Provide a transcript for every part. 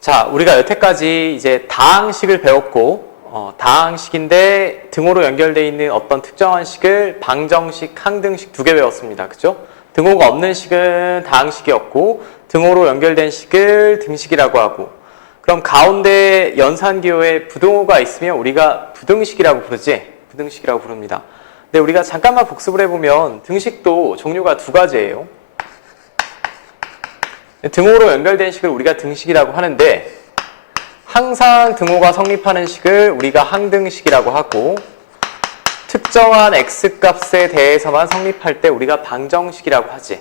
자, 우리가 여태까지 이제 다항식을 배웠고, 다항식인데 등호로 연결되어 있는 어떤 특정한 식을 방정식, 항등식 두 개 배웠습니다. 그죠? 등호가 없는 식은 다항식이었고, 등호로 연결된 식을 등식이라고 하고, 그럼 가운데 연산기호에 부등호가 있으면 우리가 부등식이라고 부르지? 부등식이라고 부릅니다. 근데 우리가 잠깐만 복습을 해보면 등식도 종류가 두 가지예요. 등호로 연결된 식을 우리가 등식이라고 하는데 항상 등호가 성립하는 식을 우리가 항등식이라고 하고 특정한 x값에 대해서만 성립할 때 우리가 방정식이라고 하지.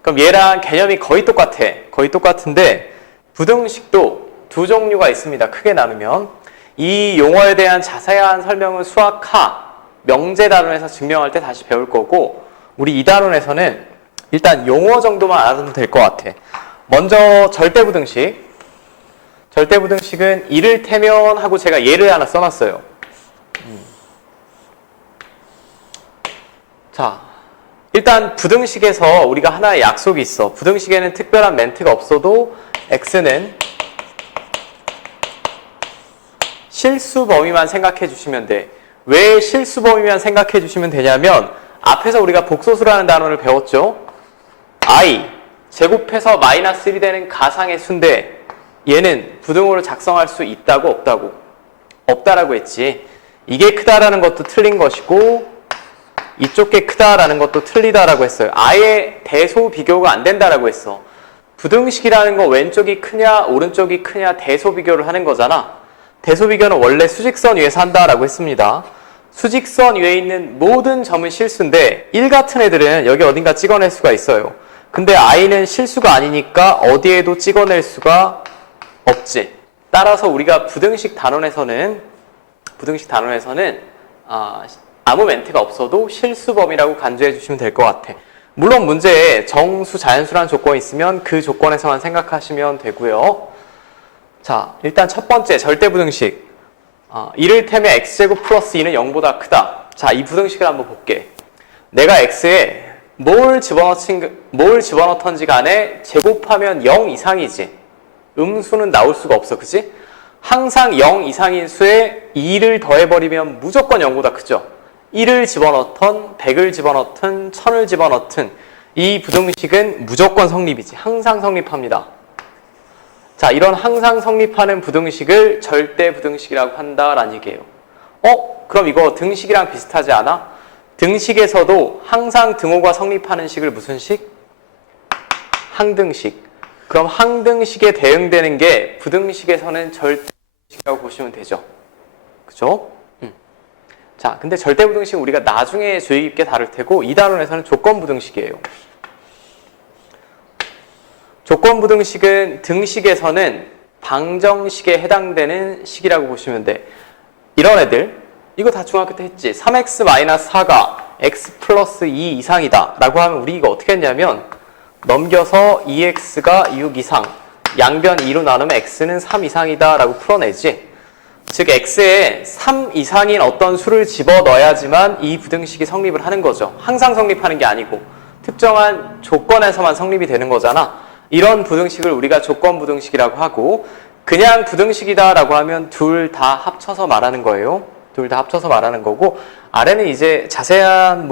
그럼 얘랑 개념이 거의 똑같아. 거의 똑같은데 부등식도 두 종류가 있습니다. 크게 나누면 이 용어에 대한 자세한 설명은 수학하, 명제단원에서 증명할 때 다시 배울 거고 우리 2단원에서는 일단 용어 정도만 알아두면 될 것 같아. 먼저 절대부등식. 절대부등식은 이를테면 하고 제가 예를 하나 써놨어요. 자, 일단 부등식에서 우리가 하나의 약속이 있어. 부등식에는 특별한 멘트가 없어도 x는 실수 범위만 생각해 주시면 돼. 왜 실수 범위만 생각해 주시면 되냐면 앞에서 우리가 복소수라는 단어를 배웠죠. i 제곱해서 마이너스 1이 되는 가상의 수인데 얘는 부등호를 작성할 수 있다고 없다고? 없다라고 했지. 이게 크다라는 것도 틀린 것이고 이쪽 게 크다라는 것도 틀리다라고 했어요. 아예 대소 비교가 안 된다라고 했어. 부등식이라는 거 왼쪽이 크냐 오른쪽이 크냐 대소 비교를 하는 거잖아. 대소 비교는 원래 수직선 위에서 한다라고 했습니다. 수직선 위에 있는 모든 점은 실수인데 1 같은 애들은 여기 어딘가 찍어낼 수가 있어요. 근데 i는 실수가 아니니까 어디에도 찍어낼 수가 없지. 따라서 우리가 부등식 단원에서는 아무 멘트가 없어도 실수범위라고 간주해 주시면 될 것 같아. 물론 문제에 정수, 자연수라는 조건이 있으면 그 조건에서만 생각하시면 되고요. 자, 일단 첫 번째 절대부등식. 이를테면 x제곱 플러스 2는 0보다 크다. 자, 이 부등식을 한번 볼게. 내가 x에 뭘 집어넣던지 간에 제곱하면 0 이상이지. 음수는 나올 수가 없어. 그치? 항상 0 이상인 수에 2를 더해버리면 무조건 0보다 크죠. 1을 집어넣던 100을 집어넣든 1000을 집어넣든 이 부등식은 무조건 성립이지. 항상 성립합니다. 자, 이런 항상 성립하는 부등식을 절대부등식이라고 한다라는 얘기예요. 그럼 이거 등식이랑 비슷하지 않아? 등식에서도 항상 등호가 성립하는 식을 무슨 식? 항등식. 그럼 항등식에 대응되는 게 부등식에서는 절대부등식이라고 보시면 되죠. 그죠? 자, 근데 절대부등식은 우리가 나중에 주의 깊게 다룰 테고 2단원에서는 조건부등식이에요. 조건부등식은 등식에서는 방정식에 해당되는 식이라고 보시면 돼. 이런 애들, 이거 다 중학교 때 했지. 3x-4가 x 플러스 2 이상이다 라고 하면 우리 이거 어떻게 했냐면 넘겨서 2x가 6 이상, 양변 2로 나누면 x는 3 이상이다 라고 풀어내지. 즉 x에 3 이상인 어떤 수를 집어넣어야지만 이 부등식이 성립을 하는 거죠. 항상 성립하는 게 아니고 특정한 조건에서만 성립이 되는 거잖아. 이런 부등식을 우리가 조건부등식이라고 하고 그냥 부등식이다 라고 하면 둘 다 합쳐서 말하는 거예요. 둘 다 합쳐서 말하는 거고 아래는 이제 자세한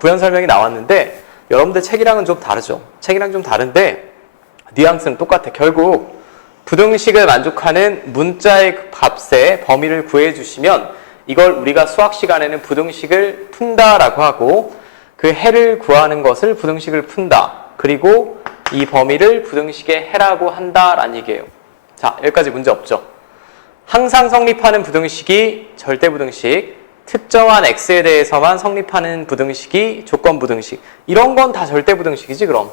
부연 설명이 나왔는데 여러분들 책이랑은 좀 다르죠. 책이랑 좀 다른데 뉘앙스는 똑같아. 결국 부등식을 만족하는 문자의 값의 범위를 구해주시면 이걸 우리가 수학 시간에는 부등식을 푼다라고 하고 그 해를 구하는 것을 부등식을 푼다. 그리고 이 범위를 부등식의 해라고 한다라는 얘기예요. 자, 여기까지 문제 없죠? 항상 성립하는 부등식이 절대부등식, 특정한 x에 대해서만 성립하는 부등식이 조건부등식. 이런 건 다 절대부등식이지 그럼.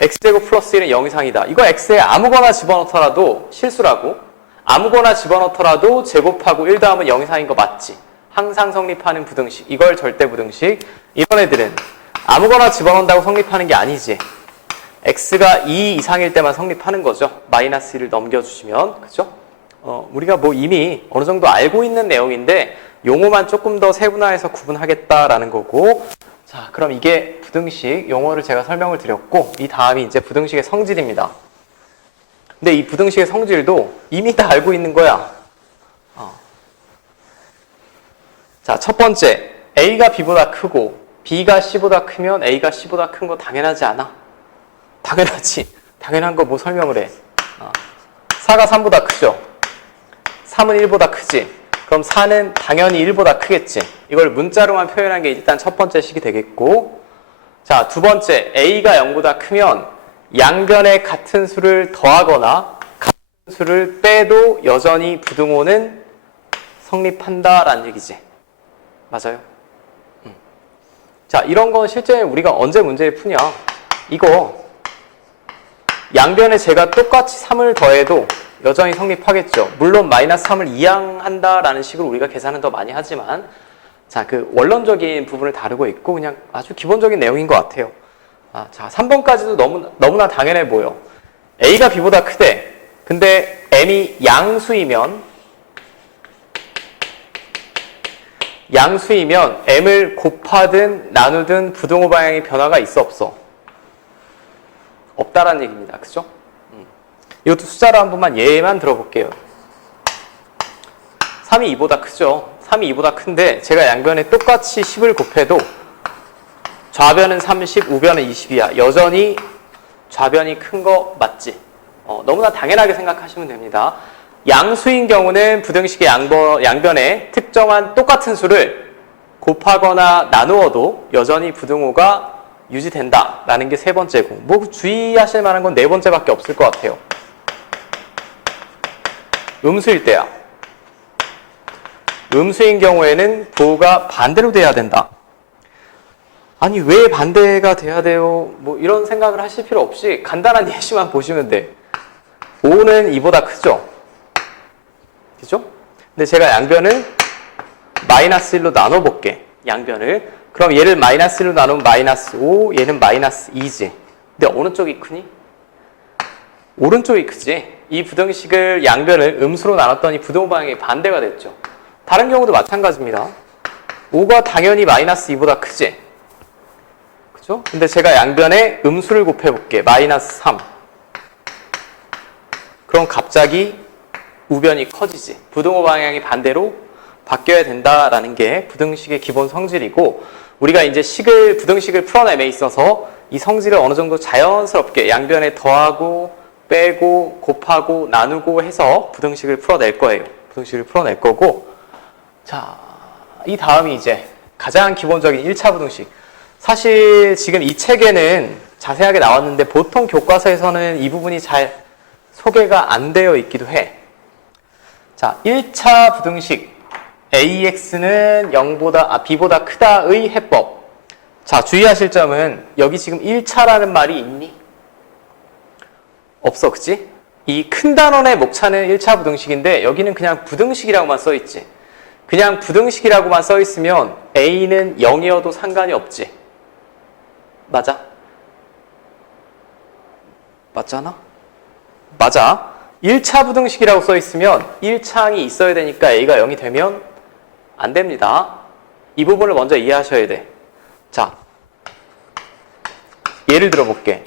x제곱 플러스 1은 0 이상이다. 이거 x에 아무거나 집어넣더라도 실수라고. 아무거나 집어넣더라도 제곱하고 1 더하면 0 이상인 거 맞지? 항상 성립하는 부등식. 이걸 절대부등식. 이런 애들은 아무거나 집어넣는다고 성립하는 게 아니지. x가 2 이상일 때만 성립하는 거죠. 마이너스 1을 넘겨주시면. 그죠? 우리가 이미 어느 정도 알고 있는 내용인데 용어만 조금 더 세분화해서 구분하겠다라는 거고. 자, 자, 그럼 이게 부등식 용어를 제가 설명을 드렸고, 이 다음이 이제 부등식의 성질입니다. 근데 이 부등식의 성질도 이미 다 알고 있는 거야. 자, 첫 번째, A가 B보다 크고 B가 C보다 크면 A가 C보다 큰 거 당연하지 않아? 당연하지. 당연한 거 뭐 설명을 해. 4가 3보다 크죠? 3은 1보다 크지? 그럼 4는 당연히 1보다 크겠지? 이걸 문자로만 표현한 게 일단 첫 번째 식이 되겠고, 자, 두 번째, A가 0보다 크면 양변에 같은 수를 더하거나 같은 수를 빼도 여전히 부등호는 성립한다라는 얘기지. 맞아요? 자, 이런 건 실제 우리가 언제 문제를 푸냐? 이거 양변에 제가 똑같이 3을 더해도 여전히 성립하겠죠. 물론 마이너스 3을 이항한다라는 식으로 우리가 계산은 더 많이 하지만, 자, 그 원론적인 부분을 다루고 있고 그냥 아주 기본적인 내용인 것 같아요. 자, 3번까지도 너무나 당연해 보여. A가 B보다 크대. 근데 M이 양수이면 M을 곱하든 나누든 부등호 방향의 변화가 있어 없어? 없다라는 얘기입니다. 그죠? 이것도 숫자로 한 번만 예만 들어볼게요. 3이 2보다 크죠? 3이 2보다 큰데 제가 양변에 똑같이 10을 곱해도 좌변은 30, 우변은 20이야. 여전히 좌변이 큰 거 맞지? 너무나 당연하게 생각하시면 됩니다. 양수인 경우는 부등식의 양변에 특정한 똑같은 수를 곱하거나 나누어도 여전히 부등호가 유지된다라는 게 세 번째고, 뭐 주의하실 만한 건 네 번째밖에 없을 것 같아요. 음수일 때야. 음수인 경우에는 부호가 반대로 돼야 된다. 아니, 왜 반대가 돼야 돼요? 뭐 이런 생각을 하실 필요 없이 간단한 예시만 보시면 돼. 5는 2보다 크죠? 그죠? 근데 제가 양변을 마이너스 1로 나눠볼게. 양변을. 그럼 얘를 마이너스 1로 나누면 마이너스 5, 얘는 마이너스 2지. 근데 어느 쪽이 크니? 오른쪽이 크지. 이 부등식을 양변을 음수로 나눴더니 부등호 방향이 반대가 됐죠. 다른 경우도 마찬가지입니다. 5가 당연히 마이너스 2보다 크지. 그죠? 근데 제가 양변에 음수를 곱해볼게. 마이너스 3. 그럼 갑자기 우변이 커지지. 부등호 방향이 반대로 바뀌어야 된다라는 게 부등식의 기본 성질이고, 우리가 이제 부등식을 풀어냄에 있어서 이 성질을 어느 정도 자연스럽게 양변에 더하고 빼고 곱하고 나누고 해서 부등식을 풀어낼 거예요. 부등식을 풀어낼 거고, 자, 이 다음이 이제 가장 기본적인 1차 부등식. 사실 지금 이 책에는 자세하게 나왔는데 보통 교과서에서는 이 부분이 잘 소개가 안 되어 있기도 해. 자, 1차 부등식 AX는 B보다 크다의 해법. 자, 주의하실 점은 여기 지금 1차라는 말이 있니? 없어, 그치? 이 큰 단원의 목차는 1차 부등식인데 여기는 그냥 부등식이라고만 써있지. 그냥 부등식이라고만 써있으면 A는 0이어도 상관이 없지. 맞아? 맞잖아? 맞아. 1차 부등식이라고 써있으면 1차항이 있어야 되니까 A가 0이 되면 안 됩니다. 이 부분을 먼저 이해하셔야 돼. 자, 예를 들어볼게.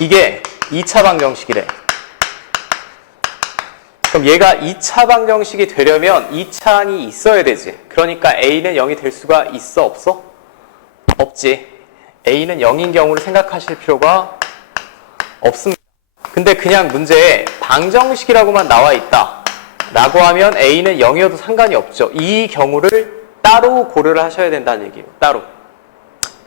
이게 2차 방정식이래. 그럼 얘가 2차 방정식이 되려면 2차항이 있어야 되지. 그러니까 A는 0이 될 수가 있어, 없어? 없지. A는 0인 경우를 생각하실 필요가 없습니다. 근데 그냥 문제에 방정식이라고만 나와 있다 라고 하면 A는 0이어도 상관이 없죠. 이 경우를 따로 고려를 하셔야 된다는 얘기예요. 따로.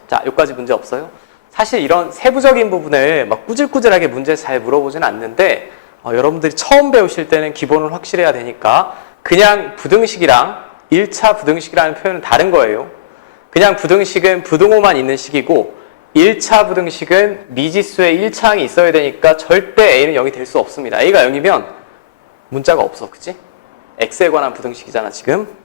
자, 여기까지 문제 없어요? 사실 이런 세부적인 부분을 막 꾸질꾸질하게 문제 잘 물어보진 않는데 여러분들이 처음 배우실 때는 기본을 확실해야 되니까 그냥 부등식이랑 1차 부등식이라는 표현은 다른 거예요. 그냥 부등식은 부등호만 있는 식이고 1차 부등식은 미지수의 1차항이 있어야 되니까 절대 A는 0이 될 수 없습니다. A가 0이면 문자가 없어. 그치? X에 관한 부등식이잖아 지금.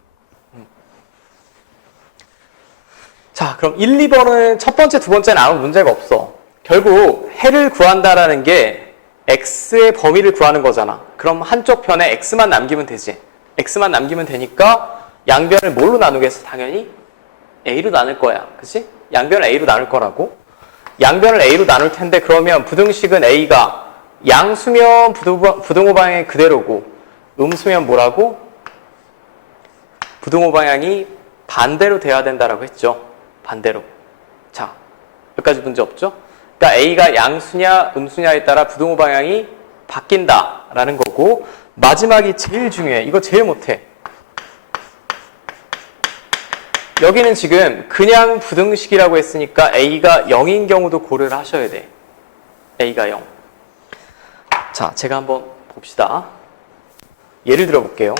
자, 그럼 1, 2번은 첫 번째, 두 번째는 아무 문제가 없어. 결국 해를 구한다라는 게 X의 범위를 구하는 거잖아. 그럼 한쪽 편에 X만 남기면 되지. X만 남기면 되니까 양변을 뭘로 나누겠어? 당연히 A로 나눌 거야. 그치? 양변을 A로 나눌 거라고. 양변을 A로 나눌 텐데 그러면 부등식은 A가 양수면 부등호 방향이 그대로고 음수면 뭐라고? 부등호 방향이 반대로 돼야 된다라고 했죠. 반대로. 자, 여기까지 문제 없죠? 그러니까 A가 양수냐 음수냐에 따라 부등호 방향이 바뀐다라는 거고 마지막이 제일 중요해. 이거 제일 못해. 여기는 지금 그냥 부등식이라고 했으니까 A가 0인 경우도 고려를 하셔야 돼. A가 0. 자, 제가 한번 봅시다. 예를 들어 볼게요.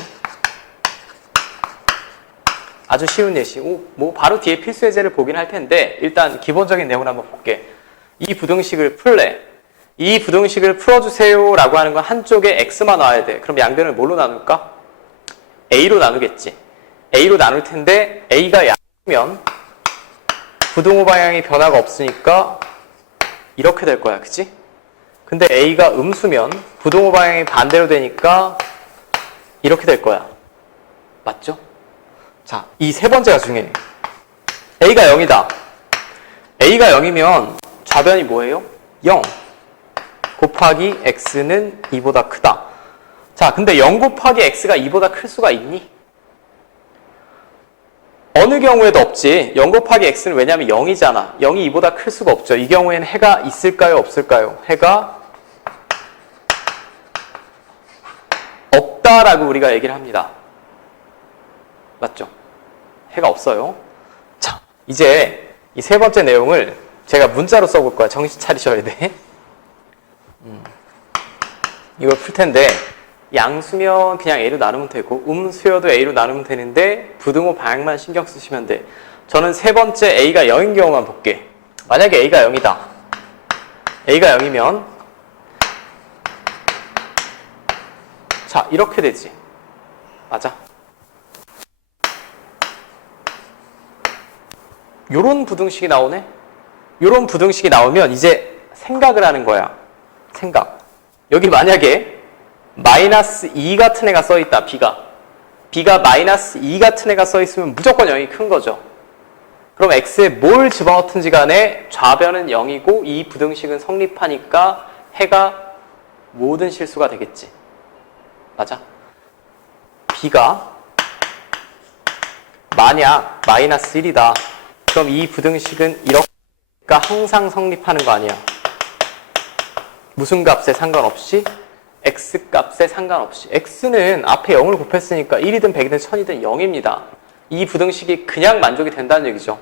아주 쉬운 예시. 뭐 바로 뒤에 필수 예제를 보긴 할 텐데 일단 기본적인 내용을 한번 볼게. 이 부등식을 풀래. 이 부등식을 풀어주세요 라고 하는 건 한쪽에 x만 나와야 돼. 그럼 양변을 뭘로 나눌까? a로 나누겠지. a로 나눌 텐데 a가 양이면 부등호 방향이 변화가 없으니까 이렇게 될 거야. 그치? 근데 a가 음수면 부등호 방향이 반대로 되니까 이렇게 될 거야. 맞죠? 자, 이 세 번째가 중요해. a가 0이다. a가 0이면 좌변이 뭐예요? 0 곱하기 x는 2보다 크다. 자, 근데 0 곱하기 x가 2보다 클 수가 있니? 어느 경우에도 없지. 0 곱하기 x는 왜냐하면 0이잖아. 0이 2보다 클 수가 없죠. 이 경우에는 해가 있을까요? 없을까요? 해가 없다라고 우리가 얘기를 합니다. 맞죠? 해가 없어요. 자, 이제 이 세 번째 내용을 제가 문자로 써볼 거야. 정신 차리셔야 돼. 이걸 풀 텐데 양수면 그냥 A로 나누면 되고 음수여도 A로 나누면 되는데 부등호 방향만 신경 쓰시면 돼. 저는 세 번째 A가 0인 경우만 볼게. 만약에 A가 0이다. A가 0이면 자, 이렇게 되지. 맞아? 요런 부등식이 나오네? 요런 부등식이 나오면 이제 생각을 하는 거야. 생각. 여기 만약에 마이너스 2 같은 애가 써있다. B가 마이너스 2 같은 애가 써있으면 무조건 0이 큰 거죠. 그럼 X에 뭘 집어넣든지 간에 좌변은 0이고 이 부등식은 성립하니까 해가 모든 실수가 되겠지. 맞아? B가 만약 마이너스 1이다. 그럼 이 부등식은 이렇게 항상 성립하는 거 아니야. 무슨 값에 상관없이? x값에 상관없이. x는 앞에 0을 곱했으니까 1이든 100이든 1000이든 0입니다. 이 부등식이 그냥 만족이 된다는 얘기죠.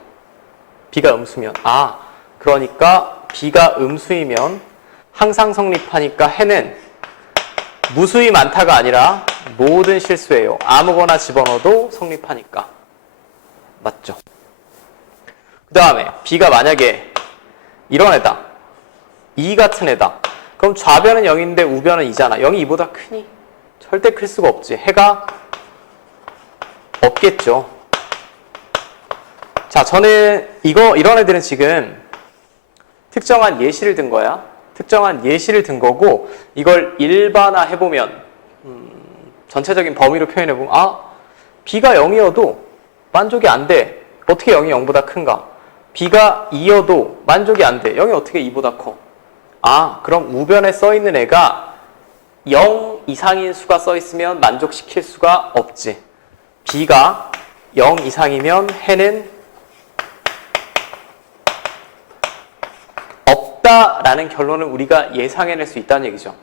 b가 음수면. 아, 그러니까 b가 음수이면 항상 성립하니까 해는 무수히 많다가 아니라 모든 실수예요. 아무거나 집어넣어도 성립하니까. 맞죠? 그 다음에 b가 만약에 이런 애다. 2 같은 애다. 그럼 좌변은 0인데 우변은 2잖아. 0이 2보다 크니? 절대 클 수가 없지. 해가 없겠죠. 자, 저는 이런 애들은 지금 특정한 예시를 든 거야. 특정한 예시를 든 거고 이걸 일반화 해보면 전체적인 범위로 표현해보면 아, b가 0이어도 만족이 안 돼. 어떻게 0이 0보다 큰가? b가 2여도 만족이 안 돼. 0이 어떻게 2보다 커? 아, 그럼 우변에 써있는 애가 0 이상인 수가 써있으면 만족시킬 수가 없지. b가 0 이상이면 해는 없다라는 결론을 우리가 예상해낼 수 있다는 얘기죠.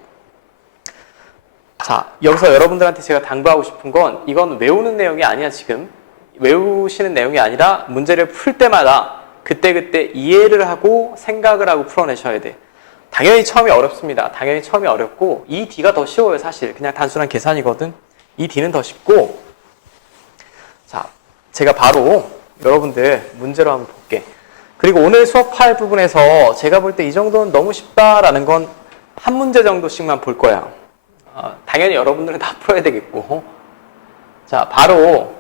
자, 여기서 여러분들한테 제가 당부하고 싶은 건 이건 외우는 내용이 아니야. 지금 외우시는 내용이 아니라 문제를 풀 때마다 그때그때 이해를 하고 생각을 하고 풀어내셔야 돼. 당연히 처음이 어렵습니다. 당연히 처음이 어렵고 이 D가 더 쉬워요. 사실 그냥 단순한 계산이거든. 이 D는 더 쉽고. 자, 제가 바로 여러분들 문제로 한번 볼게. 그리고 오늘 수업할 부분에서 제가 볼 때 이 정도는 너무 쉽다라는 건 한 문제 정도씩만 볼 거야. 당연히 여러분들은 다 풀어야 되겠고. 자, 바로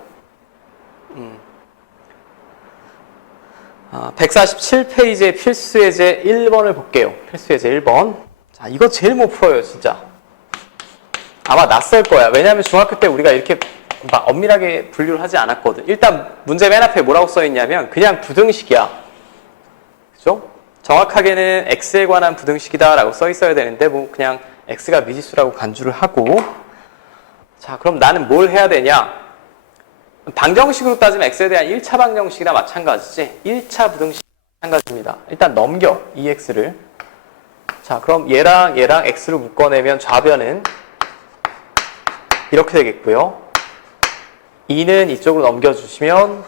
147페이지의 필수예제 1번을 볼게요. 필수예제 1번. 자, 이거 제일 못 풀어요, 진짜. 아마 낯설 거야. 왜냐하면 중학교 때 우리가 이렇게 막 엄밀하게 분류를 하지 않았거든. 일단 문제 맨 앞에 뭐라고 써있냐면 그냥 부등식이야. 그죠? 정확하게는 x에 관한 부등식이다 라고 써있어야 되는데 뭐 그냥 x가 미지수라고 간주를 하고, 자 그럼 나는 뭘 해야 되냐? 방정식으로 따지면 x에 대한 1차 방정식이나 마찬가지지. 1차 부등식이나 마찬가지입니다. 일단 넘겨 이 x를. 자 그럼 얘랑 x를 묶어내면 좌변은 이렇게 되겠고요. 2는 이쪽으로 넘겨주시면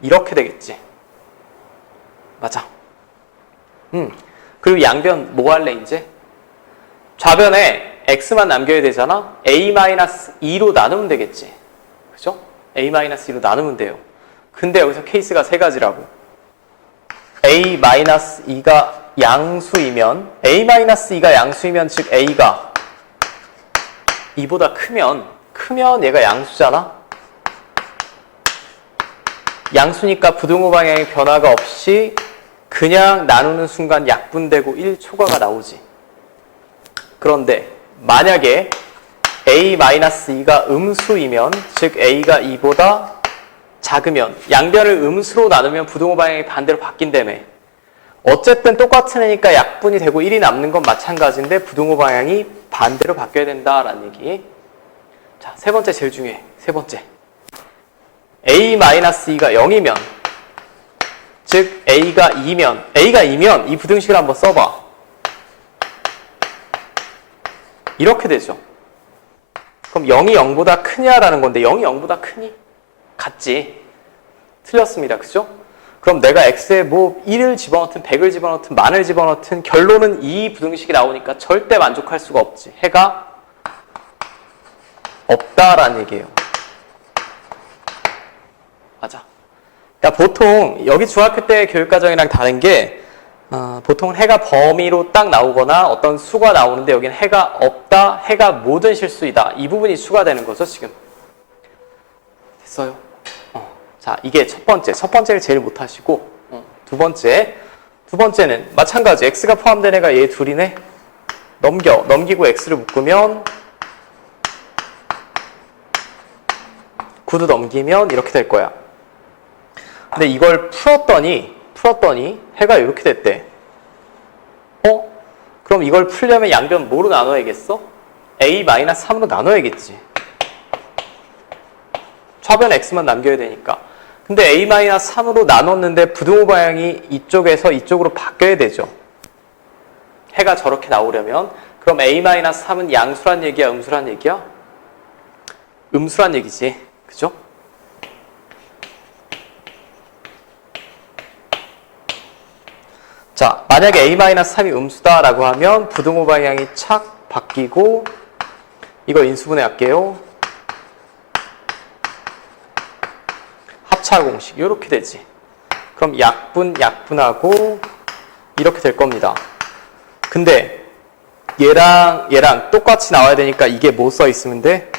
이렇게 되겠지. 맞아. 그리고 양변 뭐 할래 이제? 좌변에 x만 남겨야 되잖아. a-2로 나누면 되겠지. 그죠? a-2로 나누면 돼요. 근데 여기서 케이스가 세 가지라고. a-2가 양수이면, a-2가 양수이면 즉 a가 2보다 크면 얘가 양수잖아. 양수니까 부등호 방향의 변화가 없이 그냥 나누는 순간 약분되고 1초과가 나오지. 그런데 만약에 a-2가 음수이면, 즉 a가 2보다 작으면, 양변을 음수로 나누면 부등호 방향이 반대로 바뀐다며. 어쨌든 똑같은 애니까 약분이 되고 1이 남는 건 마찬가지인데 부등호 방향이 반대로 바뀌어야 된다라는 얘기. 자, 세 번째 제일 중요해. 세 번째. a-2가 0이면, 즉 a가 2면 이 부등식을 한번 써봐. 이렇게 되죠. 그럼 0이 0보다 크냐라는 건데 0이 0보다 크니? 같지. 틀렸습니다. 그죠? 그럼 내가 x에 뭐 1을 집어넣든 100을 집어넣든 만을 집어넣든 결론은 이 부등식이 나오니까 절대 만족할 수가 없지. 해가 없다라는 얘기예요. 맞아. 그러니까 보통 여기 중학교 때 교육과정이랑 다른 게 보통은 해가 범위로 딱 나오거나 어떤 수가 나오는데 여기는 해가 없다, 해가 모든 실수이다. 이 부분이 추가되는 거죠, 지금. 됐어요? 자, 이게 첫 번째. 첫 번째를 제일 못하시고 두 번째는 마찬가지. x가 포함된 애가 얘 둘이네. 넘기고 x를 묶으면 9도 넘기면 이렇게 될 거야. 근데 이걸 풀었더니 해가 이렇게 됐대. 그럼 이걸 풀려면 양변 뭐로 나눠야겠어? a-3으로 나눠야겠지. 좌변 x만 남겨야 되니까. 근데 a-3으로 나눴는데 부등호 방향이 이쪽에서 이쪽으로 바뀌어야 되죠. 해가 저렇게 나오려면. 그럼 a-3은 양수란 얘기야, 음수란 얘기야? 음수란 얘기지. 그죠? 자, 만약에 a-3이 음수다라고 하면 부등호 방향이 착 바뀌고, 이거 인수분해 할게요. 합차 공식 이렇게 되지. 그럼 약분하고 이렇게 될 겁니다. 근데 얘랑 똑같이 나와야 되니까 이게 뭐 써 있으면 돼?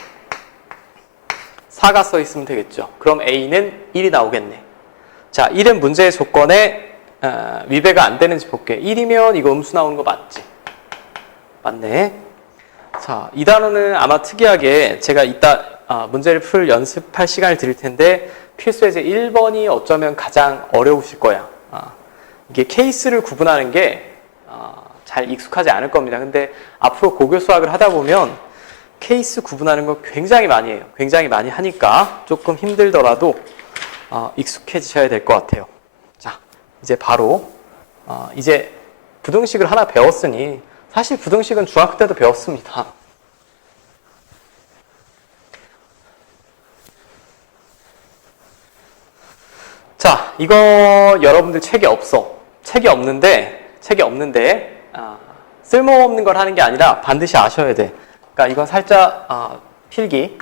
4가 써 있으면 되겠죠. 그럼 a는 1이 나오겠네. 자, 1은 문제의 조건에 위배가 안 되는지 볼게. 1이면 이거 음수 나오는 거 맞지? 맞네. 자, 이 단어는 아마 특이하게 제가 이따 문제를 풀 연습할 시간을 드릴 텐데 필수 예제 1번이 어쩌면 가장 어려우실 거야. 이게 케이스를 구분하는 게 잘 익숙하지 않을 겁니다. 근데 앞으로 고교 수학을 하다 보면 케이스 구분하는 거 굉장히 많이 해요. 굉장히 많이 하니까 조금 힘들더라도 익숙해지셔야 될 것 같아요. 자, 이제 바로 이제 부등식을 하나 배웠으니 사실 부등식은 중학교 때도 배웠습니다. 자, 이거 여러분들 책이 없어. 책이 없는데 쓸모없는 걸 하는 게 아니라 반드시 아셔야 돼. 그러니까 이건 살짝 필기를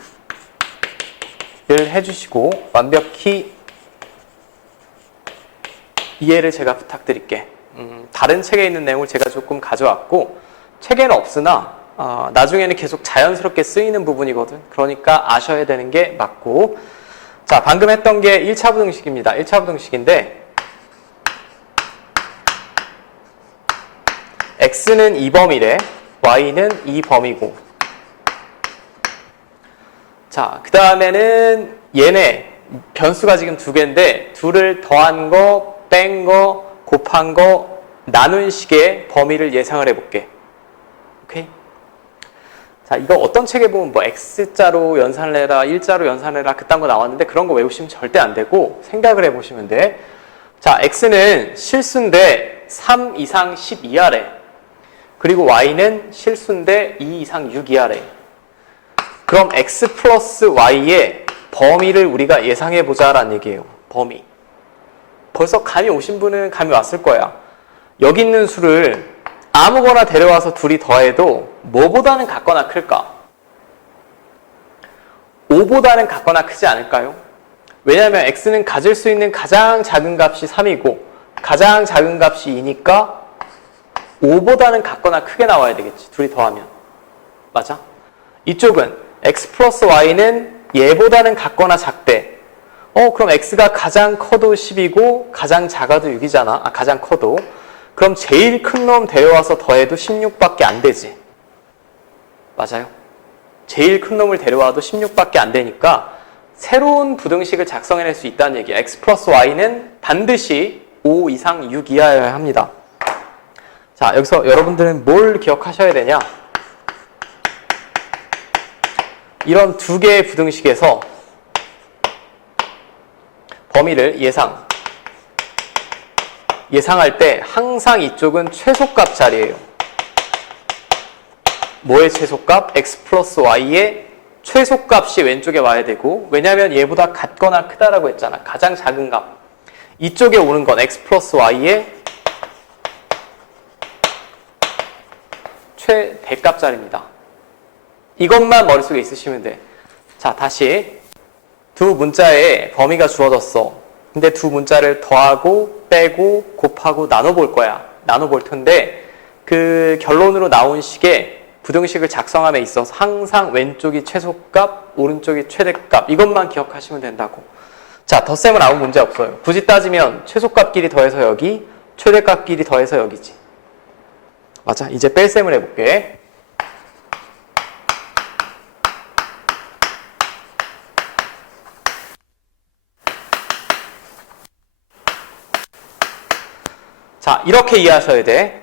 해주시고 완벽히 이해를 제가 부탁드릴게. 다른 책에 있는 내용을 제가 조금 가져왔고 책에는 없으나 나중에는 계속 자연스럽게 쓰이는 부분이거든. 그러니까 아셔야 되는 게 맞고, 자, 방금 했던 게 1차 부등식입니다. 1차 부등식인데 x는 2범위래, y는 2범위고 자, 그 다음에는 얘네 변수가 지금 두 개인데 둘을 더한 거, 뺀 거, 곱한 거, 나눈 식의 범위를 예상을 해볼게. 오케이? 자, 이거 어떤 책에 보면 뭐 X자로 연산을 해라, 일자로 연산을 해라 그딴 거 나왔는데 그런 거 외우시면 절대 안 되고 생각을 해보시면 돼. 자, X는 실수인데 3 이상 10 이하래. 그리고 Y는 실수인데 2 이상 6 이하래. 그럼 X 플러스 Y의 범위를 우리가 예상해보자라는 얘기예요. 범위. 벌써 감이 오신 분은 감이 왔을 거야. 여기 있는 수를 아무거나 데려와서 둘이 더해도 뭐보다는 같거나 클까? 5보다는 같거나 크지 않을까요? 왜냐하면 X는 가질 수 있는 가장 작은 값이 3이고 가장 작은 값이 2니까 5보다는 같거나 크게 나와야 되겠지. 둘이 더하면. 맞아? 이쪽은 X 플러스 Y는 얘보다는 같거나 작대. 그럼 X가 가장 커도 10이고 가장 작아도 6이잖아. 가장 커도. 그럼 제일 큰 놈 데려와서 더해도 16밖에 안 되지. 맞아요? 제일 큰 놈을 데려와도 16밖에 안 되니까 새로운 부등식을 작성해낼 수 있다는 얘기야. X 플러스 Y는 반드시 5 이상 6 이하여야 합니다. 자, 여기서 여러분들은 뭘 기억하셔야 되냐? 이런 두 개의 부등식에서 범위를 예상할 때 항상 이쪽은 최소값 자리예요. 뭐의 최소값? X 플러스 Y의 최소값이 왼쪽에 와야 되고 왜냐하면 얘보다 같거나 크다라고 했잖아. 가장 작은 값. 이쪽에 오는 건 X 플러스 Y의 최대값자리입니다. 이것만 머릿속에 있으시면 돼. 자, 다시 두 문자에 범위가 주어졌어. 근데 두 문자를 더하고 빼고 곱하고 나눠볼 거야. 나눠볼 텐데 그 결론으로 나온 식의 부등식을 작성함에 있어서 항상 왼쪽이 최소값, 오른쪽이 최대값 이것만 기억하시면 된다고. 자, 덧셈은 아무 문제 없어요. 굳이 따지면 최소값끼리 더해서 여기, 최대값끼리 더해서 여기지. 맞아. 이제 뺄셈을 해볼게. 자, 이렇게 이해하셔야 돼.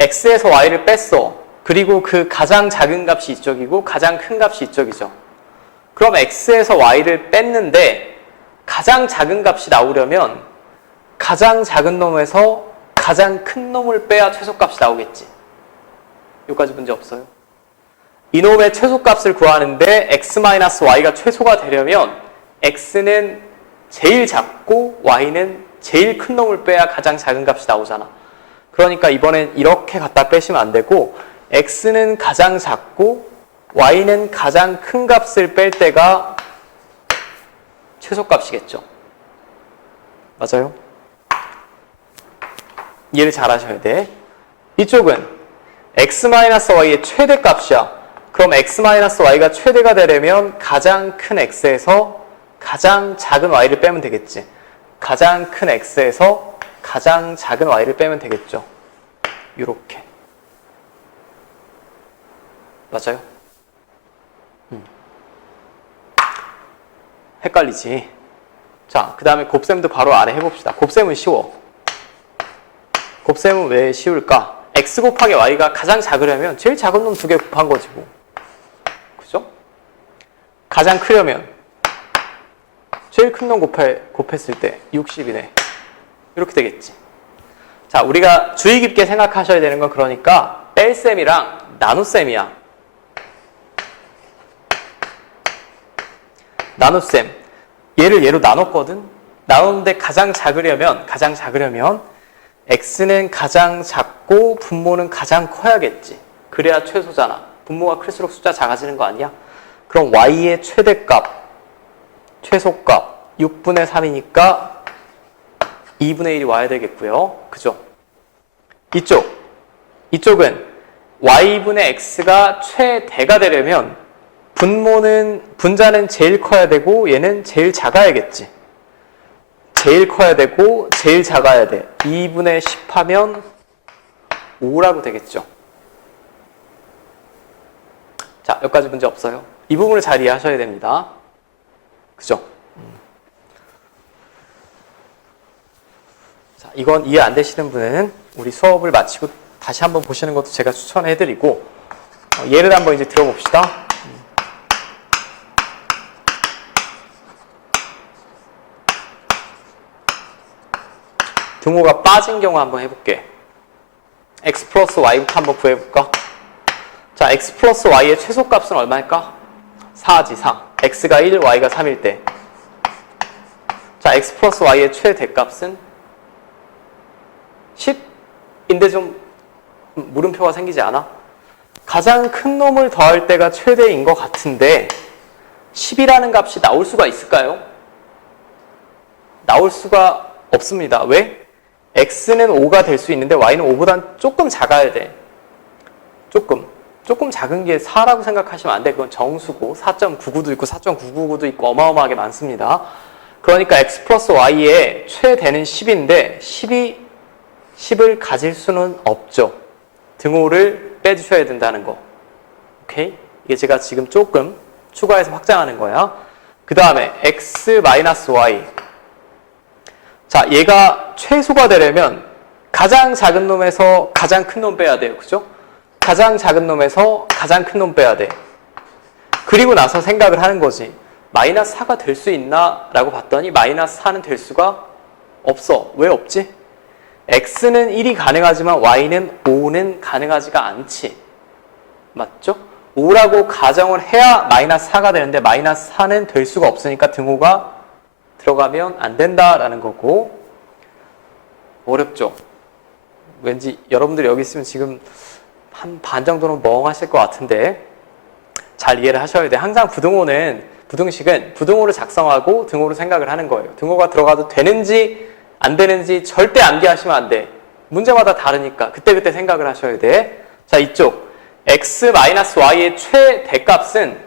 X에서 Y를 뺐어. 그리고 그 가장 작은 값이 이쪽이고 가장 큰 값이 이쪽이죠. 그럼 X에서 Y를 뺐는데 가장 작은 값이 나오려면 가장 작은 놈에서 가장 큰 놈을 빼야 최소값이 나오겠지. 여기까지 문제 없어요. 이놈의 최소값을 구하는데 X-Y가 최소가 되려면 X는 제일 작고 Y는 제일 큰 놈을 빼야 가장 작은 값이 나오잖아. 그러니까 이번엔 이렇게 갖다 빼시면 안 되고 X는 가장 작고 Y는 가장 큰 값을 뺄 때가 최소값이겠죠. 맞아요? 이해를 잘 하셔야 돼. 이쪽은 X-Y의 최대값이야. 그럼 X-Y가 최대가 되려면 가장 큰 X에서 가장 작은 Y를 빼면 되겠지. 가장 큰 X에서 가장 작은 Y를 빼면 되겠죠. 요렇게. 맞아요? 헷갈리지? 자, 그 다음에 곱셈도 바로 아래 해봅시다. 곱셈은 쉬워. 곱셈은 왜 쉬울까? X 곱하기 Y가 가장 작으려면 제일 작은 놈 두 개 곱한 거지 뭐. 그죠? 가장 크려면 제일 큰 놈 곱했을 때 60이네. 이렇게 되겠지. 자, 우리가 주의 깊게 생각하셔야 되는 건 그러니까 뺄셈이랑 나눗셈이야. 나눗셈. 얘를 얘로 나눴거든? 나눴는데 가장 작으려면 X는 가장 작고 분모는 가장 커야겠지. 그래야 최소잖아. 분모가 클수록 숫자 작아지는 거 아니야? 그럼 Y의 최대값, 최소값 6분의 3이니까 2분의 1이 와야 되겠고요. 그죠? 이쪽은 Y분의 X가 최대가 되려면 분자는 제일 커야 되고 얘는 제일 작아야겠지. 제일 커야 되고 제일 작아야 돼. 2분의 10 하면 5라고 되겠죠. 자, 여기까지 문제 없어요. 이 부분을 잘 이해하셔야 됩니다. 그죠? 자, 이건 이해 안 되시는 분은 우리 수업을 마치고 다시 한번 보시는 것도 제가 추천해드리고 예를 한번 이제 들어봅시다. 등호가 빠진 경우 한번 해볼게. x 플러스 y부터 한번 구해볼까? 자, x 플러스 y의 최소값은 얼마일까? 4지, 4. x가 1, y가 3일 때. 자, x 플러스 y의 최대값은 10인데 좀 물음표가 생기지 않아? 가장 큰 놈을 더할 때가 최대인 것 같은데 10이라는 값이 나올 수가 있을까요? 나올 수가 없습니다. 왜? x는 5가 될 수 있는데 y는 5보단 조금 작아야 돼. 조금 작은 게 4라고 생각하시면 안 돼. 그건 정수고 4.99도 있고 4.999도 있고 어마어마하게 많습니다. 그러니까 x 플러스 y의 최대는 10인데 10을 가질 수는 없죠. 등호를 빼주셔야 된다는 거. 오케이? 이게 제가 지금 조금 추가해서 확장하는 거야. 그 다음에 x 마이너스 y. 자, 얘가 최소가 되려면 가장 작은 놈에서 가장 큰 놈 빼야 돼요. 그죠? 가장 작은 놈에서 가장 큰 놈 빼야 돼. 그리고 나서 생각을 하는 거지. 마이너스 4가 될 수 있나? 라고 봤더니 마이너스 4는 될 수가 없어. 왜 없지? x는 1이 가능하지만 y는 5는 가능하지가 않지. 맞죠? 5라고 가정을 해야 마이너스 4가 되는데 마이너스 4는 될 수가 없으니까 등호가 들어가면 안 된다라는 거고. 어렵죠? 왠지 여러분들이 여기 있으면 지금 한 반 정도는 멍하실 것 같은데 잘 이해를 하셔야 돼. 항상 부등식은 부등호를 작성하고 등호로 생각을 하는 거예요. 등호가 들어가도 되는지 안 되는지 절대 암기하시면 안 돼. 문제마다 다르니까 그때그때 생각을 하셔야 돼. 자, 이쪽 x-y의 최대값은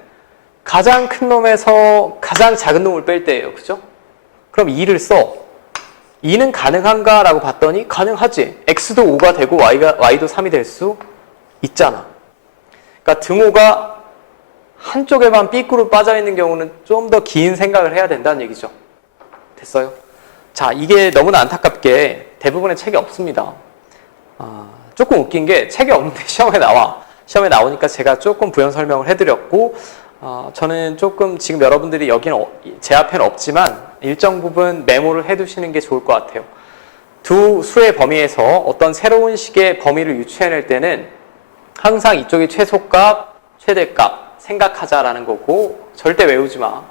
가장 큰 놈에서 가장 작은 놈을 뺄 때예요. 그죠? 그럼 2를 써. 2는 가능한가? 라고 봤더니 가능하지. x도 5가 되고 y도 3이 될 수 있잖아. 그러니까 등호가 한쪽에만 삐꾸로 빠져있는 경우는 좀 더 긴 생각을 해야 된다는 얘기죠. 됐어요? 자, 이게 너무나 안타깝게 대부분의 책이 없습니다. 조금 웃긴 게 책이 없는데 시험에 나와. 시험에 나오니까 제가 조금 부연 설명을 해드렸고 저는 조금 지금 여러분들이 여기는 제 앞에는 없지만 일정 부분 메모를 해두시는 게 좋을 것 같아요. 두 수의 범위에서 어떤 새로운 식의 범위를 유추해낼 때는 항상 이쪽이 최소값, 최대값 생각하자라는 거고 절대 외우지 마.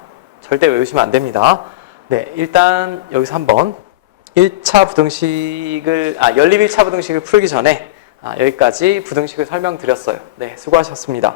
절대 외우시면 안 됩니다. 네, 일단 여기서 한번 1차 부등식을 연립 1차 부등식을 풀기 전에 여기까지 부등식을 설명드렸어요. 네, 수고하셨습니다.